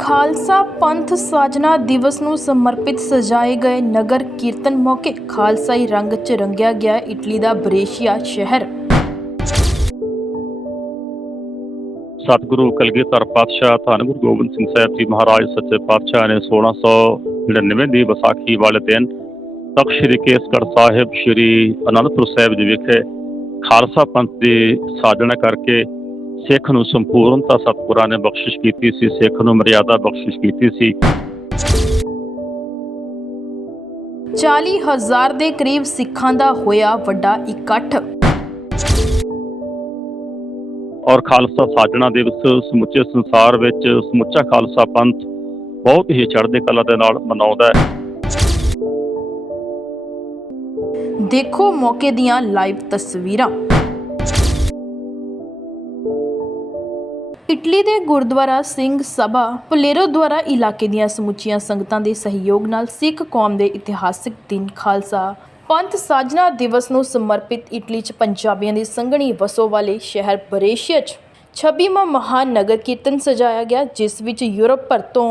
ਖਾਲਸਾ ਪੰਥ ਸਾਜਨਾ ਦਿਵਸ ਨੂੰ ਸਮਰਪਿਤ ਸਜਾਏ ਗਏ ਨਗਰ ਕੀਰਤਨ ਮੌਕੇ ਖਾਲਸਾਈ ਰੰਗ ਚ ਰੰਗਿਆ ਗਿਆ ਇਟਲੀ ਦਾ ਬਰੇਸ਼ੀਆ ਸ਼ਹਿਰ। ਸਤਿਗੁਰੂ ਕਲਗੀਧਰ ਪਾਤਸ਼ਾਹ ਧੰਨ ਗੁਰੂ ਗੋਬਿੰਦ ਸਿੰਘ ਸਾਹਿਬ ਜੀ ਮਹਾਰਾਜ ਸੱਚੇ ਪਾਤਸ਼ਾਹ ਨੇ 1699 ਦੀ ਵਿਸਾਖੀ ਵਾਲੇ ਦਿਨ ਤਖਤ ਸ੍ਰੀ ਕੇਸਗੜ੍ਹ ਸਾਹਿਬ ਸ੍ਰੀ ਅਨੰਦਪੁਰ ਸਾਹਿਬ ਜੀ ਵਿਖੇ ਖਾਲਸਾ ਪੰਥ ਦੀ ਸਾਜਨਾ ਕਰਕੇ ਸਿੱਖ ਨੂੰ ਸੰਪੂਰਨਤਾ ਸਤਿਗੁਰਾਂ ਨੇ ਬਖਸ਼ਿਸ਼ ਕੀਤੀ ਸੀ ਸਿੱਖ ਨੂੰ ਮਰਿਆਦਾ ਬਖਸ਼ਿਸ਼ ਕੀਤੀ ਸੀ। 40000 ਦੇ ਕਰੀਬ ਸਿੱਖਾਂ ਦਾ ਹੋਇਆ ਵੱਡਾ ਇਕੱਠ। ਔਰ ਖਾਲਸਾ ਸਾਜਣਾ ਦਿਵਸ ਸਮੁੱਚੇ ਸੰਸਾਰ ਵਿੱਚ ਸਮੁੱਚਾ ਖਾਲਸਾ ਪੰਥ ਬਹੁਤ ਹੀ ਚੜ੍ਹਦੀ ਕਲਾ ਦੇ ਨਾਲ ਮਨਾਉਂਦਾ ਹੈ। ਦੇਖੋ ਮੌਕੇ ਦੀਆਂ ਲਾਈਵ ਤਸਵੀਰਾਂ। ਇਟਲੀ ਦੇ ਗੁਰਦੁਆਰਾ ਸਿੰਘ ਸਭਾ ਪਲੇਰੋ ਦੁਆਰਾ ਇਲਾਕੇ ਦੀਆਂ ਸਮੁੱਚੀਆਂ ਸੰਗਤਾਂ ਦੇ ਸਹਿਯੋਗ ਨਾਲ ਸਿੱਖ ਕੌਮ ਦੇ ਇਤਿਹਾਸਿਕ ਦਿਨ ਖਾਲਸਾ ਪੰਥ ਸਾਜਨਾ ਦਿਵਸ ਨੂੰ ਸਮਰਪਿਤ ਇਟਲੀ 'ਚ ਪੰਜਾਬੀਆਂ ਦੀ ਸੰਘਣੀ ਵਸੋਂ ਵਾਲੇ ਸ਼ਹਿਰ ਬਰੇਸ਼ੀਆ 'ਚ 26ਵਾਂ ਮਹਾਨ ਨਗਰ ਕੀਰਤਨ ਸਜਾਇਆ ਗਿਆ, ਜਿਸ ਵਿੱਚ ਯੂਰਪ ਭਰ ਤੋਂ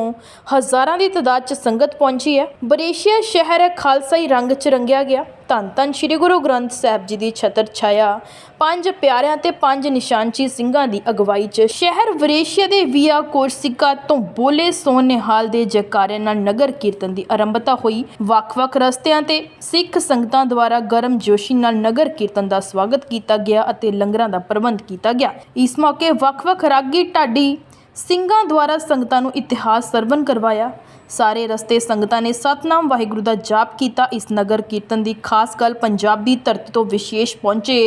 ਹਜ਼ਾਰਾਂ ਦੀ ਤਾਦਾਦ 'ਚ ਸੰਗਤ ਪਹੁੰਚੀ ਹੈ। ਬਰੇਸ਼ੀਆ ਸ਼ਹਿਰ ਖਾਲਸਾਈ ਰੰਗ 'ਚ ਰੰਗਿਆ ਗਿਆ। ਧੰਨ ਧੰਨ ਸ੍ਰੀ ਗੁਰੂ ਗ੍ਰੰਥ ਸਾਹਿਬ ਜੀ ਦੀ ਛਤਰ ਛਾਇਆ। ਪੰਜ ਪਿਆਰਿਆਂ ਤੇ ਪੰਜ ਨਿਸ਼ਾਨਚੀ ਸਿੰਘਾਂ ਦੀ ਅਗਵਾਈ 'ਚ ਸ਼ਹਿਰ ਵਰੇਸ਼ੀਆ ਦੇ ਵੀਆ ਕੋਰਸਿਕਾ ਤੋਂ ਬੋਲੇ ਸੋ ਨਿਹਾਲ ਦੇ ਜੈਕਾਰੇ ਨਾਲ ਨਗਰ ਕੀਰਤਨ ਦੀ ਆਰੰਭਤਾ ਹੋਈ। ਵੱਖ-ਵੱਖ ਰਸਤਿਆਂ ਤੇ ਸਿੱਖ ਸੰਗਤਾਂ ਦੁਆਰਾ ਗਰਮ ਜੋਸ਼ੀ ਨਾਲ ਨਗਰ ਕੀਰਤਨ ਦਾ ਸਵਾਗਤ ਕੀਤਾ ਗਿਆ ਅਤੇ ਲੰਗਰਾਂ ਦਾ ਪ੍ਰਬੰਧ ਕੀਤਾ ਗਿਆ। ਇਸ ਮੌਕੇ ਵੱਖ-ਵੱਖ ਰਾਗੀ ਢਾਡੀ ਸਿੰਘਾਂ ਦੁਆਰਾ ਸੰਗਤਾਂ ਨੂੰ ਇਤਿਹਾਸ ਸਰਵਨ ਕਰਵਾਇਆ। ਸਾਰੇ ਰਸਤੇ ਸੰਗਤਾਂ ਨੇ ਸਤਨਾਮ ਵਾਹਿਗੁਰੂ ਦਾ ਜਾਪ ਕੀਤਾ। ਇਸ ਨਗਰ ਕੀਰਤਨ ਦੀ ਖਾਸ ਗੱਲ ਪੰਜਾਬੀ ਧਰਤੀ ਤੋਂ ਵਿਸ਼ੇਸ਼ ਪਹੁੰਚੇ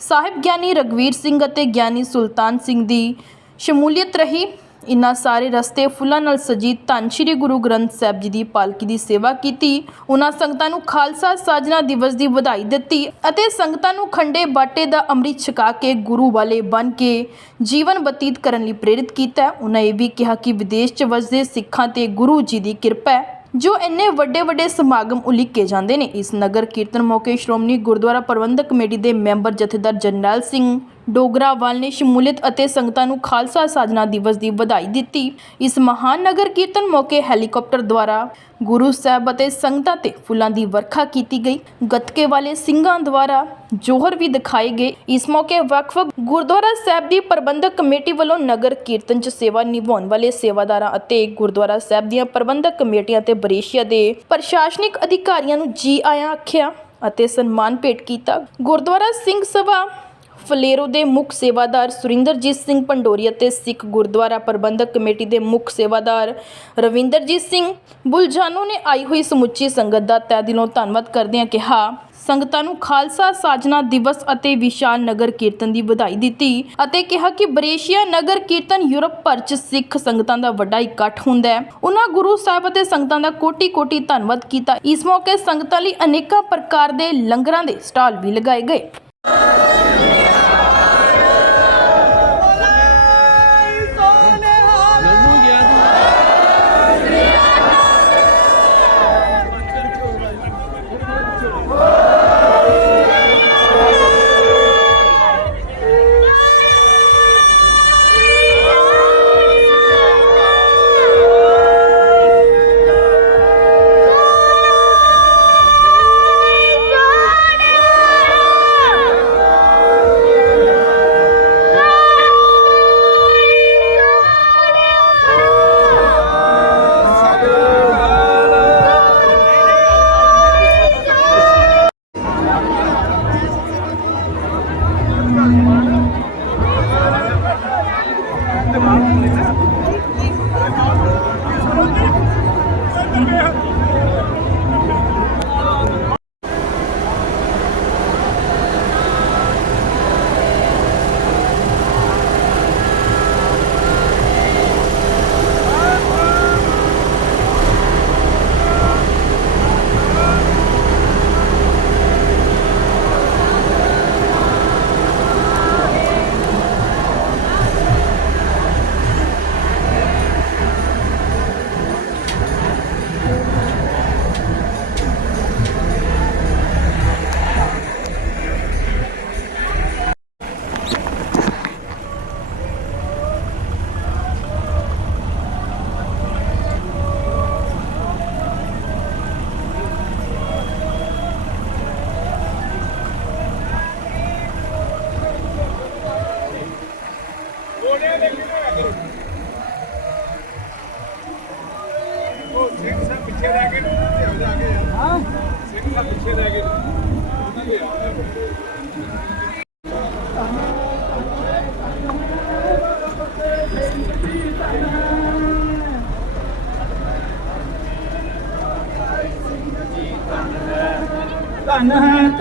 ਸਾਹਿਬ ਗਿਆਨੀ ਰਗਵੀਰ ਸਿੰਘ ਅਤੇ ਗਿਆਨੀ ਸੁਲਤਾਨ ਸਿੰਘ ਦੀ ਸ਼ਮੂਲੀਅਤ ਰਹੀ। ਇਨ੍ਹਾਂ ਸਾਰੇ ਰਸਤੇ ਫੁੱਲਾਂ ਨਾਲ ਸਜੀ ਧੰਨ ਸ਼੍ਰੀ ਗੁਰੂ ਗ੍ਰੰਥ ਸਾਹਿਬ ਜੀ ਦੀ ਪਾਲਕੀ ਦੀ ਸੇਵਾ ਕੀਤੀ। ਉਹਨਾਂ ਸੰਗਤਾਂ ਨੂੰ ਖਾਲਸਾ ਸਾਜਨਾ ਦਿਵਸ ਦੀ ਵਧਾਈ ਦਿੱਤੀ ਅਤੇ ਸੰਗਤਾਂ ਨੂੰ ਖੰਡੇ ਬਾਟੇ ਦਾ ਅੰਮ੍ਰਿਤ ਛਕਾ ਕੇ ਗੁਰੂ ਵਾਲੇ ਬਣ ਕੇ ਜੀਵਨ ਬਤੀਤ ਕਰਨ ਲਈ ਪ੍ਰੇਰਿਤ ਕੀਤਾ। ਉਹਨਾਂ ਇਹ ਵੀ ਕਿਹਾ ਕਿ ਵਿਦੇਸ਼ 'ਚ ਵਸਦੇ ਸਿੱਖਾਂ ਤੇ ਗੁਰੂ ਜੀ ਦੀ ਕਿਰਪਾ ਹੈ, ਜੋ ਇੰਨੇ ਵੱਡੇ ਵੱਡੇ ਸਮਾਗਮ ਉਲੀਕੇ ਜਾਂਦੇ ਨੇ। ਇਸ ਨਗਰ ਕੀਰਤਨ ਮੌਕੇ ਸ਼੍ਰੋਮਣੀ ਗੁਰਦੁਆਰਾ ਪ੍ਰਬੰਧਕ ਕਮੇਟੀ ਦੇ ਮੈਂਬਰ ਜਥੇਦਾਰ ਜਰਨੈਲ ਸਿੰਘ ਡੋਗਰਾਵਾਲ ਨੇ ਸ਼ਮੂਲੀਅਤ ਅਤੇ ਸੰਗਤਾਂ ਨੂੰ ਖਾਲਸਾ ਸਾਜਨਾ ਦਿਵਸ ਦੀ ਵਧਾਈ ਦਿੱਤੀ। ਇਸ ਮਹਾਨ ਨਗਰ ਕੀਰਤਨ ਮੌਕੇ ਹੈਲੀਕਾਪਟਰ ਦੁਆਰਾ ਗੁਰੂ ਸਾਹਿਬ ਅਤੇ ਸੰਗਤਾਂ ਤੇ ਫੁੱਲਾਂ ਦੀ ਵਰਖਾ ਕੀਤੀ ਗਈ। ਗੱਤਕੇ ਵਾਲੇ ਸਿੰਘਾਂ ਦੁਆਰਾ ਜੋਹਰ ਵੀ ਦਿਖਾਏ ਗਏ। ਇਸ ਮੌਕੇ ਵੱਖ-ਵੱਖ ਗੁਰਦੁਆਰਾ ਸਾਹਿਬ ਦੀ ਪ੍ਰਬੰਧਕ ਕਮੇਟੀ ਵੱਲੋਂ ਨਗਰ ਕੀਰਤਨ 'ਚ ਸੇਵਾ ਨਿਭਾਉਣ ਵਾਲੇ ਸੇਵਾਦਾਰਾਂ ਅਤੇ ਗੁਰਦੁਆਰਾ ਸਾਹਿਬ ਦੀਆਂ ਪ੍ਰਬੰਧਕ ਕਮੇਟੀਆਂ ਤੇ ਬਰੇਸ਼ੀਆ ਦੇ ਪ੍ਰਸ਼ਾਸਨਿਕ ਅਧਿਕਾਰੀਆਂ ਨੂੰ ਜੀ ਆਇਆਂ ਆਖਿਆ ਅਤੇ ਸਨਮਾਨ ਭੇਟ ਕੀਤਾ। ਗੁਰਦੁਆਰਾ ਸਿੰਘ ਸਭਾ ਫਲੇਰੋ ਦੇ ਮੁੱਖ ਸੇਵਾਦਾਰ ਸੁਰਿੰਦਰਜੀਤ ਸਿੰਘ ਪੰਡੋਰੀ ਅਤੇ ਸਿੱਖ ਗੁਰਦੁਆਰਾ ਪ੍ਰਬੰਧਕ ਕਮੇਟੀ ਦੇ ਮੁੱਖ ਸੇਵਾਦਾਰ ਰਵਿੰਦਰਜੀਤ ਸਿੰਘ ਬੁਲਜਾਨੋ ਨੇ ਆਈ ਹੋਈ ਸਮੁੱਚੀ ਸੰਗਤ ਦਾ ਤਹਿ ਦਿਲੋਂ ਧੰਨਵਾਦ ਕਰਦਿਆਂ ਕਿਹਾ, ਸੰਗਤਾਂ ਨੂੰ ਖਾਲਸਾ ਸਾਜਨਾ ਦਿਵਸ ਅਤੇ ਵਿਸ਼ਾਲ ਨਗਰ ਕੀਰਤਨ ਦੀ ਵਧਾਈ ਦਿੱਤੀ ਅਤੇ ਕਿਹਾ ਕਿ ਬਰੇਸ਼ੀਆ ਨਗਰ ਕੀਰਤਨ ਯੂਰਪ ਭਰ 'ਚ ਸਿੱਖ ਸੰਗਤਾਂ ਦਾ ਵੱਡਾ ਇਕੱਠ ਹੁੰਦਾ ਹੈ। ਉਹਨਾਂ ਗੁਰੂ ਸਾਹਿਬ ਅਤੇ ਸੰਗਤਾਂ ਦਾ ਕੋਟੀ-ਕੋਟੀ ਧੰਨਵਾਦ ਕੀਤਾ। ਇਸ ਮੌਕੇ ਸੰਗਤਾਂ ਲਈ ਅਨੇਕਾਂ ਪ੍ਰਕਾਰ ਦੇ ਲੰਗਰਾਂ ਦੇ ਸਟਾਲ ਵੀ ਲਗਾਏ ਗਏ।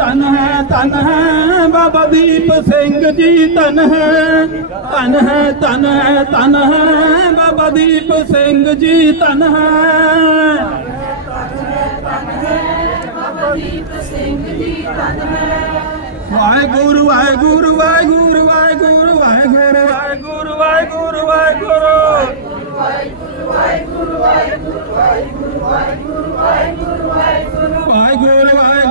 ਧਨ ਹੈ ਧਨ ਹੈ ਬਾਬਾ ਦੀਪ ਸਿੰਘ ਜੀ ਧਨ ਹੈ ਧਨ ਹੈ ਧਨ ਹੈ ਧਨ ਹੈ ਬਾਬਾ ਦੀਪ ਸਿੰਘ ਜੀ ਧਨ ਹੈ ਵਾਹਿਗੁਰੂ ਵਾਹਿਗੁਰੂ ਵਾਹਿਗੁਰੂ ਵਾਹਿਗੁਰੂ ਵਾਹਿਗੁਰੂ ਵਾਹਿਗੁਰੂ ਵਾਹਿਗੁਰੂ ਵਾਹਿਗੁਰੂ ਵਾਹਿਗੁਰੂ ਵਾਹਿਗੁਰੂ ਵਾਹਿਗੁਰੂ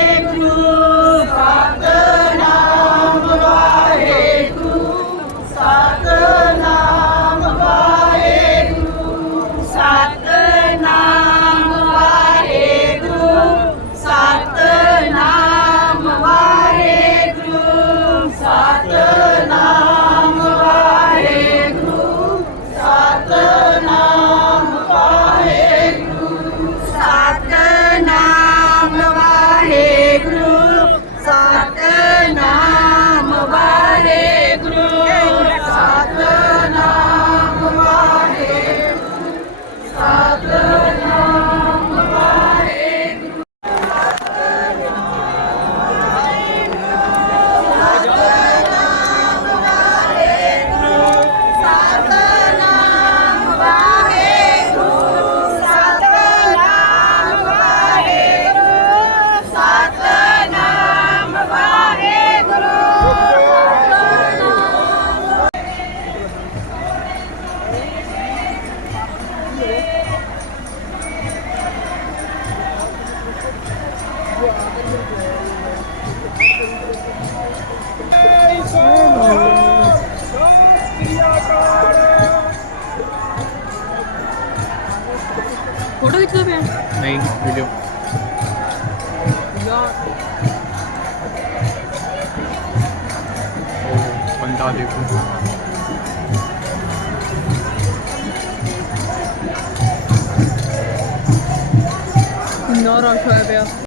फोटो खींच दो नहीं वीडियो बंदा देखो Not on purpose.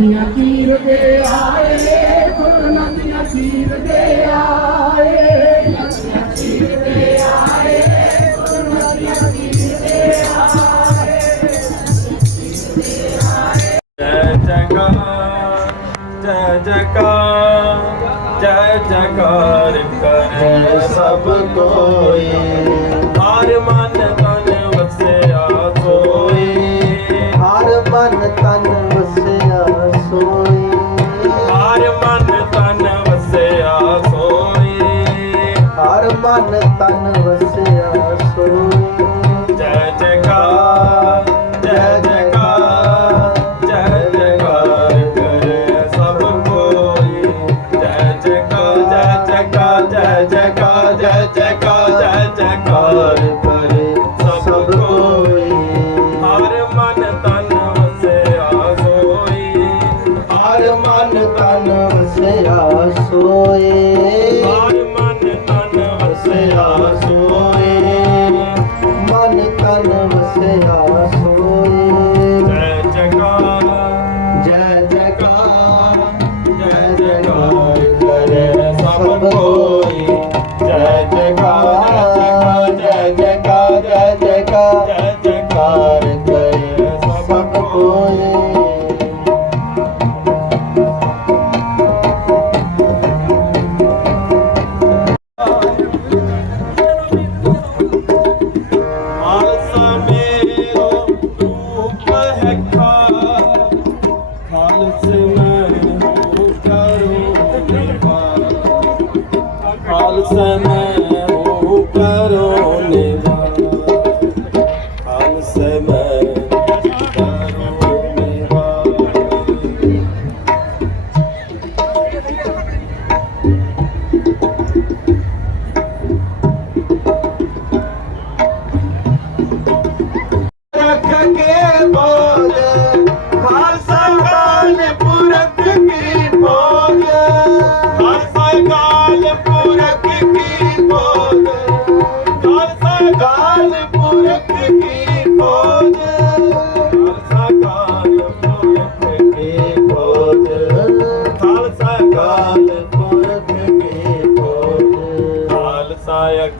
ਨਦੀਆਂ ਤੀਰ ਦੇ ਆਏ, ਗੁਰ ਨਦੀਆਂ ਤੀਰ ਦੇ ਆਏ, ਨਦੀਆਂ ਤੀਰ ਦੇ ਆਏ, ਗੁਰ ਨਦੀਆਂ ਤੀਰ ਦੇ ਆਏ, ਜੈ ਜੈਕਾਰ ਜੈ ਜੈਕਾਰ ਜੈ ਜੈਕਾਰ ਕਰੇ ਸਭ ਕੋਈ। तन तन ਖਾਲਸਾ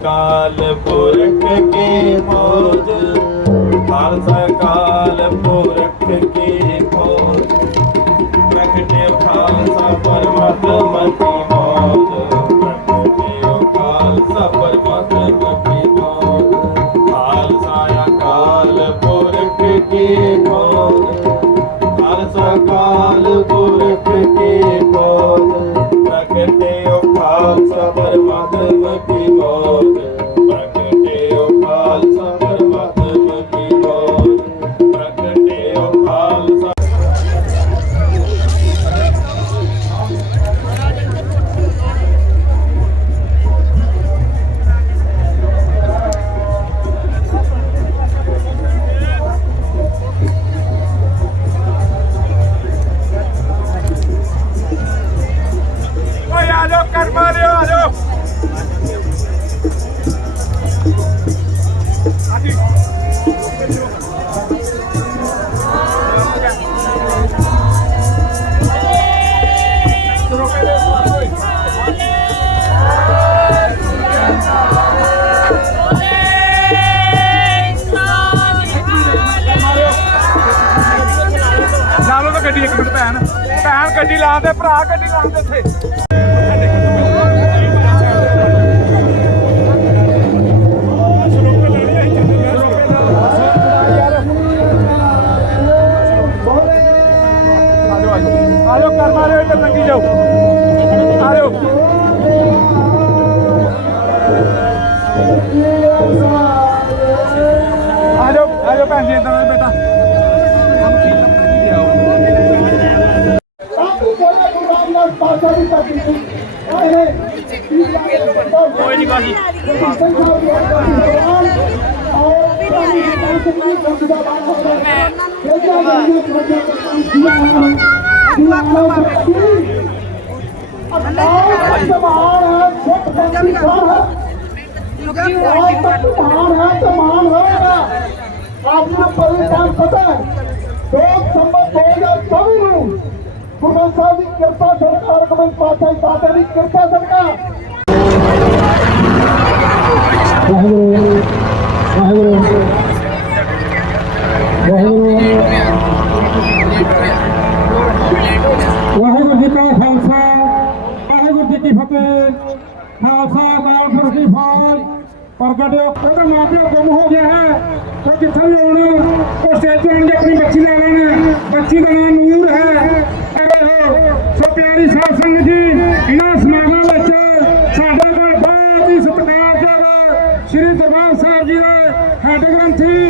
ਕਾਲ ਪੁਰਖ ਕੀ ਫੌਜ ਖਾਲਸਾ ਅਕਾਲ ਪੁਰਖ ਕੀ ਫੌਜ ਪ੍ਰਗਟਿ ਖਾਲਸਾ ਪਰਮਾਤਮਾ ਕੀ ਮੌਜ ਪ੍ਰਗਟਿ ਖਾਲਸਾ ਪਰਮਾਤਮਾ ਕੀ ਮੌਜ। ਖਾਲਸਾ ਅਕਾਲ ਪੁਰਖ ਕੀ ਫੌਜ ਖਾਲਸਾ ਅਕਾਲ ਪੁਰਖ ਕੀ ਫੌਜ ਪ੍ਰਗਟਿ ਖਾਲਸਾ ਪਰਮਾਤਮਾ ਕੀ ਆਪਣਾ ਪਰਿਵਾਰ ਪਤਾ ਹੈ 2 ਦਸੰਬਰ 2024 ਨੂੰ ਗੁਰੂ ਗ੍ਰੰਥ ਸਾਹਿਬ ਦੀ ਕਿਰਪਾ ਸਰਕਾਰ ਕਮਲ ਪਾਤਸ਼ਾਹ ਸਾਦਰ ਦੀ ਕਿਰਪਾ ਸਰਕਾਰ ਵਾਹਿਗੁਰੂ ਵਾਹਿਗੁਰੂ ਵਾਹਿਗੁਰੂ ਜੀ ਕਾ ਖਾਲਸਾ ਵਾਹਿਗੁਰੂ ਜੀ ਕੀ ਫਤਿਹ ਖਾਲਸਾ ਬਾਲਪੁਰ ਦੀ ਫੌਜ ਪ੍ਰਗਟਿਓ ਉਹਦਾ ਮਾਪਿਓ ਗੁੰਮ ਹੋ ਗਿਆ ਹੈ। ਉਹ ਕਿੱਥੇ ਵੀ ਆਉਣਾ, ਉਹ ਸਟੇਜ ਤੋਂ ਆਉਣਗੇ ਆਪਣੀ ਬੱਚੀ ਲੈ ਲੈਣ। ਬੱਚੀ ਦਾ ਨਾਮ ਨੂਰ ਹੈ। ਇਹੋ ਸੋ ਪਿਆਰੀ ਸਾਧ ਸੰਗਤ ਜੀ, ਇਹਨਾਂ ਸਮਾਗਮਾਂ ਵਿੱਚ ਸਾਡੇ ਕੋਲ ਬਹੁਤ ਹੀ ਸਤਿਕਾਰਯੋਗ ਸ੍ਰੀ ਦਰਬਾਰ ਸਾਹਿਬ ਜੀ ਦੇ ਹੈਡ ਗ੍ਰੰਥੀ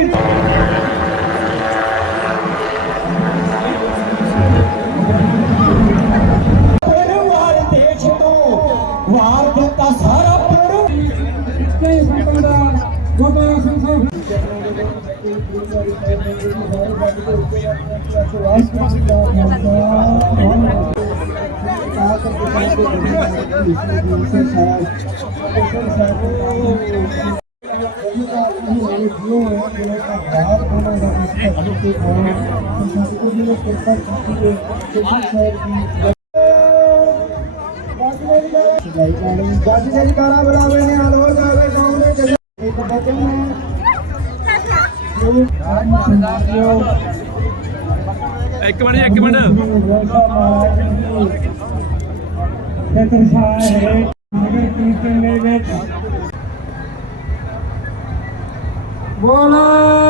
ਜੱਜ ਇੱਕ ਮਿੰਟ ਇੱਕ ਮਿੰਟ। ਖੇਤਰ ਸਾਹਿਬ ਨਗਰ ਕੀਰਤਨ ਦੇ ਵਿੱਚ ਬੋਲੇ।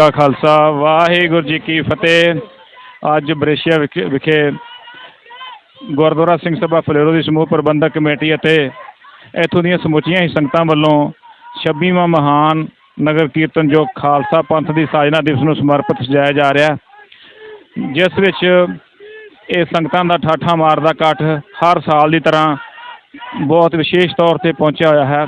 ਕਾ ਖਾਲਸਾ, ਵਾਹਿਗੁਰੂ ਜੀ ਕੀ ਫਤਿਹ। ਅੱਜ ਬਰੇਸ਼ੀਆ ਵਿਖੇ ਵਿਖੇ ਗੁਰਦੁਆਰਾ ਸਿੰਘ ਸਭਾ ਫਲੇਰੋ ਦੀ ਸਮੂਹ ਪ੍ਰਬੰਧਕ ਕਮੇਟੀ ਅਤੇ ਇੱਥੋਂ ਦੀਆਂ ਸਮੁੱਚੀਆਂ ਹੀ ਸੰਗਤਾਂ ਵੱਲੋਂ 26ਵਾਂ ਮਹਾਨ ਨਗਰ ਕੀਰਤਨ ਜੋ ਖਾਲਸਾ ਪੰਥ ਦੀ ਸਾਜਨਾ ਦਿਵਸ ਨੂੰ ਸਮਰਪਿਤ ਸਜਾਇਆ ਜਾ ਰਿਹਾ ਜਿਸ ਵਿੱਚ ਇਹ ਸੰਗਤਾਂ ਦਾ ਠਾਠਾ ਮਾਰਦਾ ਇਕੱਠ ਹਰ ਸਾਲ ਦੀ ਤਰ੍ਹਾਂ ਬਹੁਤ ਵਿਸ਼ੇਸ਼ ਤੌਰ ਤੇ ਪਹੁੰਚਿਆ ਹੋਇਆ ਹੈ।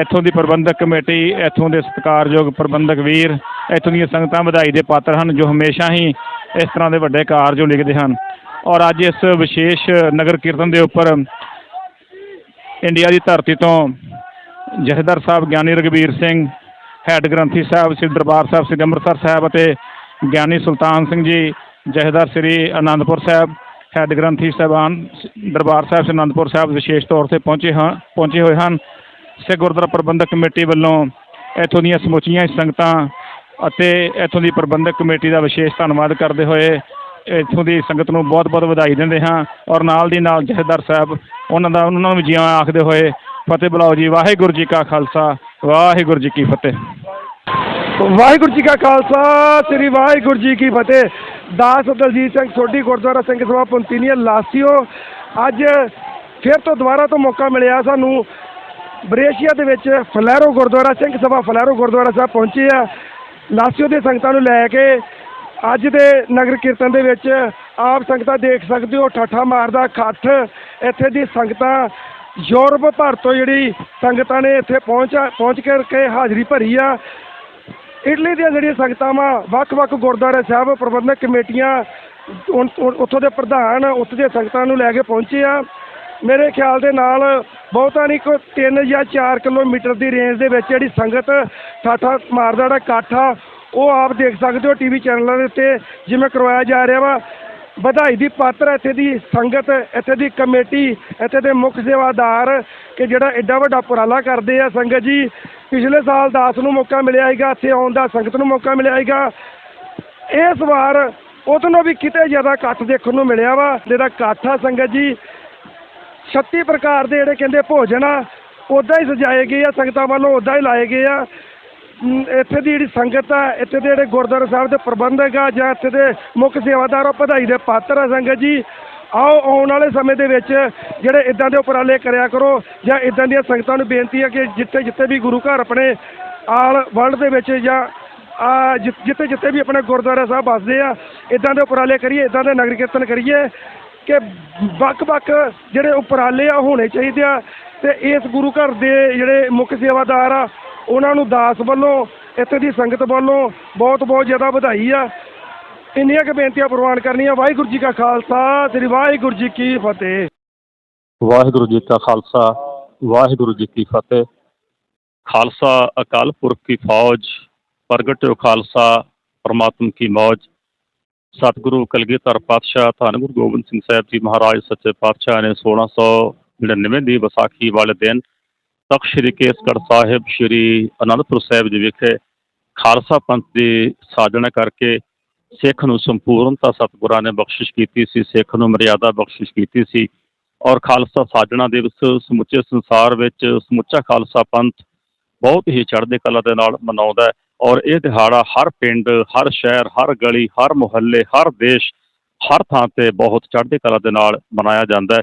ਇੱਥੋਂ ਦੀ ਪ੍ਰਬੰਧਕ ਕਮੇਟੀ, ਇੱਥੋਂ ਦੇ ਸਤਿਕਾਰਯੋਗ ਪ੍ਰਬੰਧਕ ਵੀਰ, ਇੱਥੋਂ ਦੀਆਂ ਸੰਗਤਾਂ ਵਧਾਈ ਦੇ ਪਾਤਰ ਹਨ, ਜੋ ਹਮੇਸ਼ਾ ਹੀ ਇਸ ਤਰ੍ਹਾਂ ਦੇ ਵੱਡੇ ਕਾਰਜ ਲਿਖਦੇ ਹਨ। ਔਰ ਅੱਜ ਇਸ ਵਿਸ਼ੇਸ਼ ਨਗਰ ਕੀਰਤਨ ਦੇ ਉੱਪਰ ਇੰਡੀਆ ਦੀ ਧਰਤੀ ਤੋਂ ਜਥੇਦਾਰ ਸਾਹਿਬ ਗਿਆਨੀ ਰਗਵੀਰ ਸਿੰਘ, ਹੈੱਡ ਗ੍ਰੰਥੀ ਸਾਹਿਬ ਸ੍ਰੀ ਦਰਬਾਰ ਸਾਹਿਬ, ਸ੍ਰੀ ਅੰਮ੍ਰਿਤਸਰ ਸਾਹਿਬ ਅਤੇ ਗਿਆਨੀ ਸੁਲਤਾਨ ਸਿੰਘ ਜੀ, ਜਥੇਦਾਰ ਸ੍ਰੀ ਆਨੰਦਪੁਰ ਸਾਹਿਬ, ਹੈੱਡ ਗ੍ਰੰਥੀ ਸਾਹਿਬਾਨ, ਦਰਬਾਰ ਸਾਹਿਬ ਸ੍ਰੀ ਆਨੰਦਪੁਰ ਸਾਹਿਬ ਵਿਸ਼ੇਸ਼ ਤੌਰ ਤੇ ਪਹੁੰਚੇ ਹਾਂ, ਪਹੁੰਚੇ ਹੋਏ ਹਨ। ਸਿੱਖ ਗੁਰਦੁਆਰਾ ਪ੍ਰਬੰਧਕ ਕਮੇਟੀ ਵੱਲੋਂ ਇੱਥੋਂ ਦੀਆਂ ਸਮੁੱਚੀਆਂ ਸੰਗਤਾਂ ਅਤੇ ਇੱਥੋਂ ਦੀ ਪ੍ਰਬੰਧਕ ਕਮੇਟੀ ਦਾ ਵਿਸ਼ੇਸ਼ ਧੰਨਵਾਦ ਕਰਦੇ ਹੋਏ ਇੱਥੋਂ ਦੀ ਸੰਗਤ ਨੂੰ ਬਹੁਤ-ਬਹੁਤ ਵਧਾਈ ਦਿੰਦੇ ਹਾਂ ਔਰ ਨਾਲ ਦੀ ਨਾਲ ਜਥੇਦਾਰ ਸਾਹਿਬ, ਉਹਨਾਂ ਦਾ, ਉਹਨਾਂ ਨੂੰ ਵੀ ਜੀਆਂ ਆਖਦੇ ਹੋਏ ਫਤਿਹ ਬੁਲਾਓ ਜੀ। ਵਾਹਿਗੁਰੂ ਜੀ ਕਾ ਖਾਲਸਾ, ਵਾਹਿਗੁਰੂ ਜੀ ਕੀ ਫਤਿਹ। ਵਾਹਿਗੁਰੂ ਜੀ ਕਾ ਖਾਲਸਾ, ਸ੍ਰੀ ਵਾਹਿਗੁਰੂ ਜੀ ਕੀ ਫਤਿਹ। ਦਾਸ ਦਲਜੀਤ ਸਿੰਘ ਸੋਢੀ ਗੁਰਦੁਆਰਾ ਸਿੰਘ ਸਭਾ ਪੁੰਤੀਨੀਆ ਲਾਸੀਓ। ਅੱਜ ਫਿਰ ਤੋਂ ਦੁਬਾਰਾ ਤੋਂ ਮੌਕਾ ਮਿਲਿਆ ਸਾਨੂੰ। ਬਰੇਸ਼ੀਆ ਦੇ ਵਿੱਚ ਫਲੈਰੋ ਗੁਰਦੁਆਰਾ, ਸਿੰਘ ਸਭਾ ਫਲੈਰੋ ਗੁਰਦੁਆਰਾ ਸਾਹਿਬ ਪਹੁੰਚੇ ਆ। ਲਾਸੀਓ ਦੇ ਸੰਗਤਾਂ ਨੂੰ ਲੈ ਕੇ ਅੱਜ ਦੇ ਨਗਰ ਕੀਰਤਨ ਦੇ ਵਿੱਚ ਆਪ ਸੰਗਤਾਂ ਦੇਖ ਸਕਦੇ ਹੋ, ਠਾਠਾ ਮਾਰਦਾ ਇਕੱਠ ਇੱਥੇ ਦੀ ਸੰਗਤਾਂ ਯੂਰਪ ਭਰ ਤੋਂ ਜਿਹੜੀ ਸੰਗਤਾਂ ਨੇ ਇੱਥੇ ਪਹੁੰਚ ਪਹੁੰਚ ਕਰਕੇ ਹਾਜ਼ਰੀ ਭਰੀ ਆ। ਇਟਲੀ ਦੀਆਂ ਜਿਹੜੀਆਂ ਸੰਗਤਾਂ ਵਾ ਵੱਖ-ਵੱਖ ਗੁਰਦੁਆਰਾ ਸਾਹਿਬ ਪ੍ਰਬੰਧਕ ਕਮੇਟੀਆਂ ਉੱਥੋਂ ਦੇ ਪ੍ਰਧਾਨ, ਉੱਥੇ ਦੀਆਂ ਸੰਗਤਾਂ ਨੂੰ ਲੈ ਕੇ ਪਹੁੰਚੇ ਆ। ਮੇਰੇ ਖਿਆਲ ਦੇ ਨਾਲ ਬਹੁਤਾ ਨਹੀਂ, ਕੋਈ 3 ਜਾਂ 4 ਕਿਲੋਮੀਟਰ ਦੀ ਰੇਂਜ ਦੇ ਵਿੱਚ ਜਿਹੜੀ ਸੰਗਤ ਠਾਠਾ ਮਾਰਦਾ ਜਿਹੜਾ ਇਕੱਠ ਆ ਉਹ ਆਪ ਦੇਖ ਸਕਦੇ ਹੋ ਟੀਵੀ ਚੈਨਲਾਂ ਦੇ ਉੱਤੇ ਜਿਵੇਂ ਕਰਵਾਇਆ ਜਾ ਰਿਹਾ ਵਾ। ਵਧਾਈ ਦੀ ਪਾਤਰ ਇੱਥੇ ਦੀ ਸੰਗਤ, ਇੱਥੇ ਦੀ ਕਮੇਟੀ, ਇੱਥੇ ਦੇ ਮੁੱਖ ਸੇਵਾਦਾਰ ਕਿ ਜਿਹੜਾ ਐਡਾ ਵੱਡਾ ਉਪਰਾਲਾ ਕਰਦੇ ਆ ਸੰਗਤ ਜੀ। ਪਿਛਲੇ ਸਾਲ ਦਾਸ ਨੂੰ ਮੌਕਾ ਮਿਲਿਆ ਹੈਗਾ ਇੱਥੇ ਆਉਣ ਦਾ ਸੰਗਤ ਨੂੰ ਮੌਕਾ ਮਿਲਿਆ ਹੈਗਾ ਇਸ ਵਾਰ ਉਹਦੋਂ ਵੀ ਕਿਤੇ ਜ਼ਿਆਦਾ ਇਕੱਠ ਦੇਖਣ ਨੂੰ ਮਿਲਿਆ ਵਾ, ਜਿਹੜਾ ਇਕੱਠ ਆ ਸੰਗਤ ਜੀ। 36 ਪ੍ਰਕਾਰ ਦੇ ਜਿਹੜੇ ਕਹਿੰਦੇ ਭੋਜਨ ਆ ਉੱਦਾਂ ਹੀ ਸਜਾਏ ਗਏ ਆ, ਸੰਗਤਾਂ ਵੱਲੋਂ ਉੱਦਾਂ ਹੀ ਲਾਏ ਗਏ ਆ। ਇੱਥੇ ਦੀ ਜਿਹੜੀ ਸੰਗਤ ਆ, ਇੱਥੇ ਦੇ ਜਿਹੜੇ ਗੁਰਦੁਆਰਾ ਸਾਹਿਬ ਦੇ ਪ੍ਰਬੰਧਕ ਆ, ਜਾਂ ਇੱਥੇ ਦੇ ਮੁੱਖ ਸੇਵਾਦਾਰ, ਉਹ ਵਧਾਈ ਦੇ ਪਾਤਰ ਆ ਸੰਗਤ ਜੀ। ਆਓ, ਆਉਣ ਵਾਲੇ ਸਮੇਂ ਦੇ ਵਿੱਚ ਜਿਹੜੇ ਇਦਾਂ ਦੇ ਉਪਰਾਲੇ ਕਰਿਆ ਕਰੋ, ਜਾਂ ਇਦਾਂ ਦੀਆਂ ਸੰਗਤਾਂ ਨੂੰ ਬੇਨਤੀ ਹੈ ਕਿ ਜਿੱਥੇ ਜਿੱਥੇ ਵੀ ਗੁਰੂ ਘਰ ਆਪਣੇ ਆਲ ਵਰਲਡ ਦੇ ਵਿੱਚ ਜਾਂ ਆ, ਜਿੱਥੇ ਜਿੱਥੇ ਵੀ ਆਪਣੇ ਗੁਰਦੁਆਰਾ ਸਾਹਿਬ ਵੱਸਦੇ ਆ ਇਦਾਂ ਦੇ ਉਪਰਾਲੇ ਕਰੀਏ ਇਦਾਂ ਦੇ ਨਗਰ ਕੀਰਤਨ ਕਰੀਏ। ਕਿ ਵੱਖ-ਵੱਖ ਜਿਹੜੇ ਉਪਰਾਲੇ ਆ ਹੋਣੇ ਚਾਹੀਦੇ ਆ ਤੇ ਇਸ ਗੁਰੂ ਘਰ ਦੇ ਜਿਹੜੇ ਮੁੱਖ ਸੇਵਾਦਾਰ ਆ, ਉਹਨਾਂ ਨੂੰ ਦਾਸ ਵੱਲੋਂ, ਇੱਥੇ ਦੀ ਸੰਗਤ ਵੱਲੋਂ ਬਹੁਤ ਬਹੁਤ ਜ਼ਿਆਦਾ ਵਧਾਈ ਆ। ਇੰਨੀਆਂ ਕੁ ਬੇਨਤੀਆਂ ਪ੍ਰਵਾਨ ਕਰਨੀਆਂ। ਵਾਹਿਗੁਰੂ ਜੀ ਕਾ ਖਾਲਸਾ, ਸ੍ਰੀ ਵਾਹਿਗੁਰੂ ਜੀ ਕੀ ਫਤਿਹ। ਵਾਹਿਗੁਰੂ ਜੀ ਕਾ ਖਾਲਸਾ, ਵਾਹਿਗੁਰੂ ਜੀ ਕੀ ਫਤਿਹ। ਖਾਲਸਾ ਅਕਾਲ ਪੁਰਖ ਕੀ ਫੌਜ ਪ੍ਰਗਟ ਖਾਲਸਾ, ਪਰਮਾਤਮ ਕੀ ਮੌਜ। ਸਤਿਗੁਰੂ ਕਲਗੀਧਰ ਪਾਤਸ਼ਾਹ ਧੰਨ ਗੁਰੂ ਗੋਬਿੰਦ ਸਿੰਘ ਸਾਹਿਬ ਜੀ ਮਹਾਰਾਜ ਸੱਚੇ ਪਾਤਸ਼ਾਹ ਨੇ 1699 ਦੀ ਵਿਸਾਖੀ ਵਾਲੇ ਦਿਨ ਤਖਤ ਸ੍ਰੀ ਕੇਸਗੜ੍ਹ ਸਾਹਿਬ ਸ੍ਰੀ ਅਨੰਦਪੁਰ ਸਾਹਿਬ ਜੀ ਵਿਖੇ ਖਾਲਸਾ ਪੰਥ ਦੀ ਸਾਜਣਾ ਕਰਕੇ ਸਿੱਖ ਨੂੰ ਸੰਪੂਰਨਤਾ ਸਤਿਗੁਰਾਂ ਨੇ ਬਖਸ਼ਿਸ਼ ਕੀਤੀ ਸੀ, ਸਿੱਖ ਨੂੰ ਮਰਿਆਦਾ ਬਖਸ਼ਿਸ਼ ਕੀਤੀ ਸੀ ਔਰ ਖਾਲਸਾ ਸਾਜਣਾ ਦਿਵਸ ਸਮੁੱਚੇ ਸੰਸਾਰ ਵਿੱਚ ਸਮੁੱਚਾ ਖਾਲਸਾ ਪੰਥ ਬਹੁਤ ਹੀ ਚੜ੍ਹਦੀ ਕਲਾ ਦੇ ਨਾਲ ਮਨਾਉਂਦਾ ਹੈ। ਔਰ ਇਹ ਦਿਹਾੜਾ ਹਰ ਪਿੰਡ, ਹਰ ਸ਼ਹਿਰ, ਹਰ ਗਲੀ, ਹਰ ਮੁਹੱਲੇ, ਹਰ ਦੇਸ਼, ਹਰ ਥਾਂ ਤੇ ਬਹੁਤ ਚੜ੍ਹਦੀ ਕਲਾ ਦੇ ਨਾਲ ਮਨਾਇਆ ਜਾਂਦਾ ਹੈ।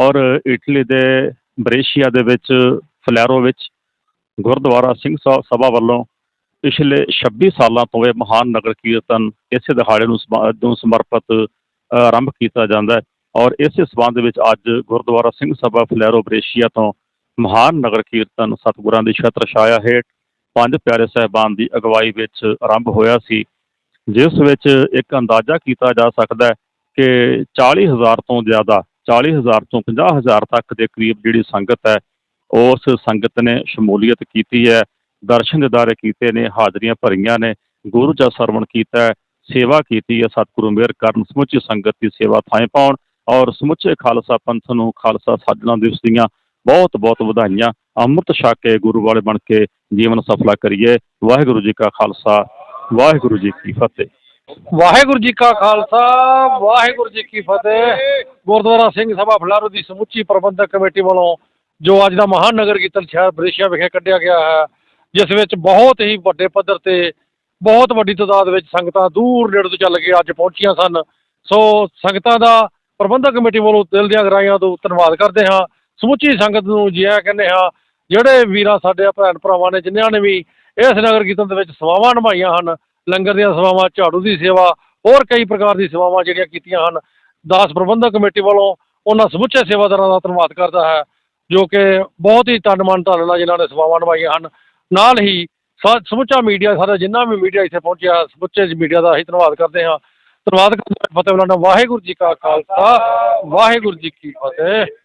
ਔਰ ਇਟਲੀ ਦੇ ਬਰੇਸ਼ੀਆ ਦੇ ਵਿੱਚ, ਫਲੈਰੋ ਵਿੱਚ ਗੁਰਦੁਆਰਾ ਸਿੰਘ ਸਭਾ ਸਭਾ ਵੱਲੋਂ ਪਿਛਲੇ 26 ਸਾਲਾਂ ਤੋਂ ਇਹ ਮਹਾਨ ਨਗਰ ਕੀਰਤਨ ਇਸੇ ਦਿਹਾੜੇ ਨੂੰ ਸਮਾ- ਨੂੰ ਸਮਰਪਿਤ ਆਰੰਭ ਕੀਤਾ ਜਾਂਦਾ ਹੈ। ਔਰ ਇਸੇ ਸਬੰਧ ਵਿੱਚ ਅੱਜ ਗੁਰਦੁਆਰਾ ਸਿੰਘ ਸਭਾ ਫਲੈਰੋ ਬਰੇਸ਼ੀਆ ਤੋਂ ਮਹਾਨ ਨਗਰ ਕੀਰਤਨ ਸਤਿਗੁਰਾਂ ਦੀ ਛਤਰ ਛਾਇਆ ਹੇਠ ਪੰਜ ਪਿਆਰੇ ਸਾਹਿਬਾਨ ਦੀ ਅਗਵਾਈ ਵਿੱਚ ਆਰੰਭ ਹੋਇਆ ਸੀ, ਜਿਸ ਵਿੱਚ ਇੱਕ ਅੰਦਾਜ਼ਾ ਕੀਤਾ ਜਾ ਸਕਦਾ ਹੈ ਕਿ 40000 ਤੋਂ ਜ਼ਿਆਦਾ 40000 ਤੋਂ 50000 ਤੱਕ ਦੇ ਕਰੀਬ ਜਿਹੜੀ ਸੰਗਤ ਹੈ, ਉਸ ਸੰਗਤ ਨੇ ਸ਼ਮੂਲੀਅਤ ਕੀਤੀ ਹੈ, ਦਰਸ਼ਨ ਦਿਦਾਰੇ ਕੀਤੇ ਨੇ, ਹਾਜ਼ਰੀਆਂ ਭਰੀਆਂ ਨੇ, ਗੁਰੂ ਦਾ ਸਰਵਣ ਕੀਤਾ ਹੈ, ਸੇਵਾ ਕੀਤੀ ਹੈ, ਸਤਿਗੁਰੂ ਮਿਹਰ ਕਰਨ, ਸਮੁੱਚੀ ਸੰਗਤ ਦੀ ਸੇਵਾ ਥਾਂ ਪਾਉਣ ਔਰ ਸਮੁੱਚੇ ਖਾਲਸਾ ਪੰਥ ਨੂੰ ਖਾਲਸਾ ਸਾਜਣਾ ਦਿਵਸ ਦੀਆਂ ਬਹੁਤ ਬਹੁਤ ਵਧਾਈਆਂ। ਅੰਮ੍ਰਿਤ ਛਕ ਕੇ ਗੁਰੂ ਵਾਲੇ ਬਣ ਕੇ ਜੀਵਨ ਸਫਲਾ ਕਰੀਏ। ਵਾਹਿਗੁਰੂ ਜੀ ਕਾ ਖਾਲਸਾ, ਵਾਹਿਗੁਰੂ ਜੀ ਕੀ ਫਤਿਹ। ਵਾਹਿਗੁਰੂ ਜੀ ਕਾ ਖਾਲਸਾ, ਵਾਹਿਗੁਰੂ ਜੀ ਕੀ ਫਤਿਹ। ਗੁਰਦੁਆਰਾ ਸਿੰਘ ਸਭਾ ਫਲਾਰੂ ਦੀ ਸਮੁੱਚੀ ਪ੍ਰਬੰਧਕ ਕਮੇਟੀ ਵੱਲੋਂ ਜੋ ਅੱਜ ਦਾ ਮਹਾਨਗਰ ਕੀਰਤਨ ਸ਼ਹਿਰ ਬਰੇਸ਼ੀਆ ਵਿਖੇ ਕੱਢਿਆ ਗਿਆ ਹੈ, ਜਿਸ ਵਿੱਚ ਬਹੁਤ ਹੀ ਵੱਡੇ ਪੱਧਰ ਤੇ ਬਹੁਤ ਵੱਡੀ ਤਾਦਾਦ ਵਿੱਚ ਸੰਗਤਾਂ ਦੂਰ ਨੇੜੇ ਤੋਂ ਚੱਲ ਕੇ ਅੱਜ ਪਹੁੰਚੀਆਂ ਸਨ। ਸੋ ਸੰਗਤਾਂ ਦਾ ਪ੍ਰਬੰਧਕ ਕਮੇਟੀ ਵੱਲੋਂ ਦਿਲ ਦੀਆਂ ਗਰਾਈਆਂ ਤੋਂ ਧੰਨਵਾਦ ਕਰਦੇ ਹਾਂ। ਸਮੁੱਚੀ ਸੰਗਤ ਨੂੰ ਜੀ ਆਇਆਂ ਕਹਿੰਦੇ ਹਾਂ, ਜਿਹੜੇ ਵੀਰਾਂ ਸਾਡੇ ਭੈਣ ਭਰਾਵਾਂ ਨੇ, ਜਿਨ੍ਹਾਂ ਨੇ ਵੀ ਇਸ ਨਗਰ ਕੀਰਤਨ ਦੇ ਵਿੱਚ ਸੇਵਾਵਾਂ ਨਿਭਾਈਆਂ ਹਨ, ਲੰਗਰ ਦੀਆਂ ਸੇਵਾਵਾਂ, ਝਾੜੂ ਦੀ ਸੇਵਾ, ਹੋਰ ਕਈ ਪ੍ਰਕਾਰ ਦੀ ਸੇਵਾਵਾਂ ਜਿਹੜੀਆਂ ਕੀਤੀਆਂ ਹਨ, ਦਾਸ ਪ੍ਰਬੰਧਕ ਕਮੇਟੀ ਵੱਲੋਂ ਉਹਨਾਂ ਸਮੁੱਚੇ ਸੇਵਾਦਾਰਾਂ ਦਾ ਧੰਨਵਾਦ ਕਰਦਾ ਹੈ, ਜੋ ਕਿ ਬਹੁਤ ਹੀ ਤਨ ਮਨ ਧਨ ਨਾਲ ਜਿਨ੍ਹਾਂ ਨੇ ਸੇਵਾਵਾਂ ਨਿਭਾਈਆਂ ਹਨ ਨਾਲ ਹੀ ਸਾ- ਸਮੁੱਚਾ ਮੀਡੀਆ, ਸਾਡਾ ਜਿੰਨਾ ਵੀ ਮੀਡੀਆ ਇੱਥੇ ਪਹੁੰਚਿਆ, ਸਮੁੱਚੇ ਮੀਡੀਆ ਦਾ ਅਸੀਂ ਧੰਨਵਾਦ ਕਰਦੇ ਹਾਂ ਧੰਨਵਾਦ ਕਰਦੇ ਹਾਂ। ਫਤਿਹ ਬੁਲਾਣਾ ਵਾਹਿਗੁਰੂ ਜੀ ਕਾ ਖਾਲਸਾ, ਵਾਹਿਗੁਰੂ ਜੀ ਕੀ ਫਤਿਹ